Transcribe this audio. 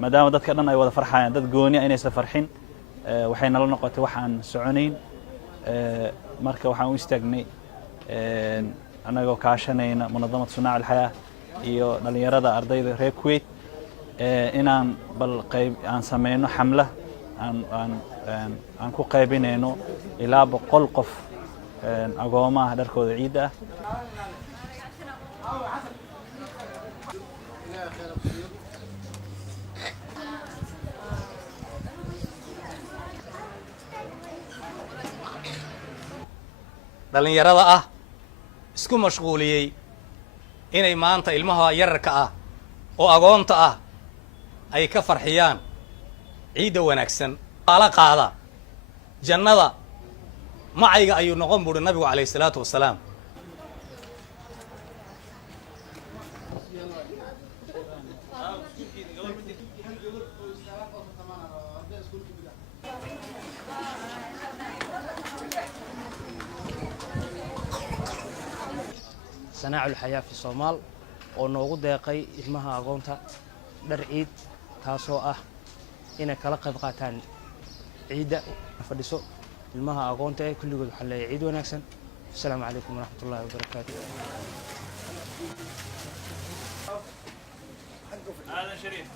maadaama dadka dhan ay wada farxayaan dad gooni ah inaysan farxin waxay nala noqotay waxaan soconayn marka waxaan u istaagnay anagoo kaashanayna munadamad sunaac alxayaa iyo dhalinyarada ardayda reer Kuwait inaan bal qayb aan sameeyno xamla aan ku qaybinayno ilaa 100 qof agoomaha dharkooda ciid ah dhalinyarada ah isku mashquuliyay inay maanta ilmaha yararka ah oo agoonta ah ay ka farxiyaan ciida wanaagsan ala qaada jannada macayga ayuu noqon buuri nabigu calayhi salaatu wasalaam صناع الحياة في الصومال ونوغو ديقي ilmaha agoonta dhar ciid taasoo ah inay kala qayb qaataan ciida fadhiso ilmaha agoonta ee kulligood waxa la ciid wanaagsan assalaamu calaykum waraxmatullaahi wabarakaatuh aadan shariif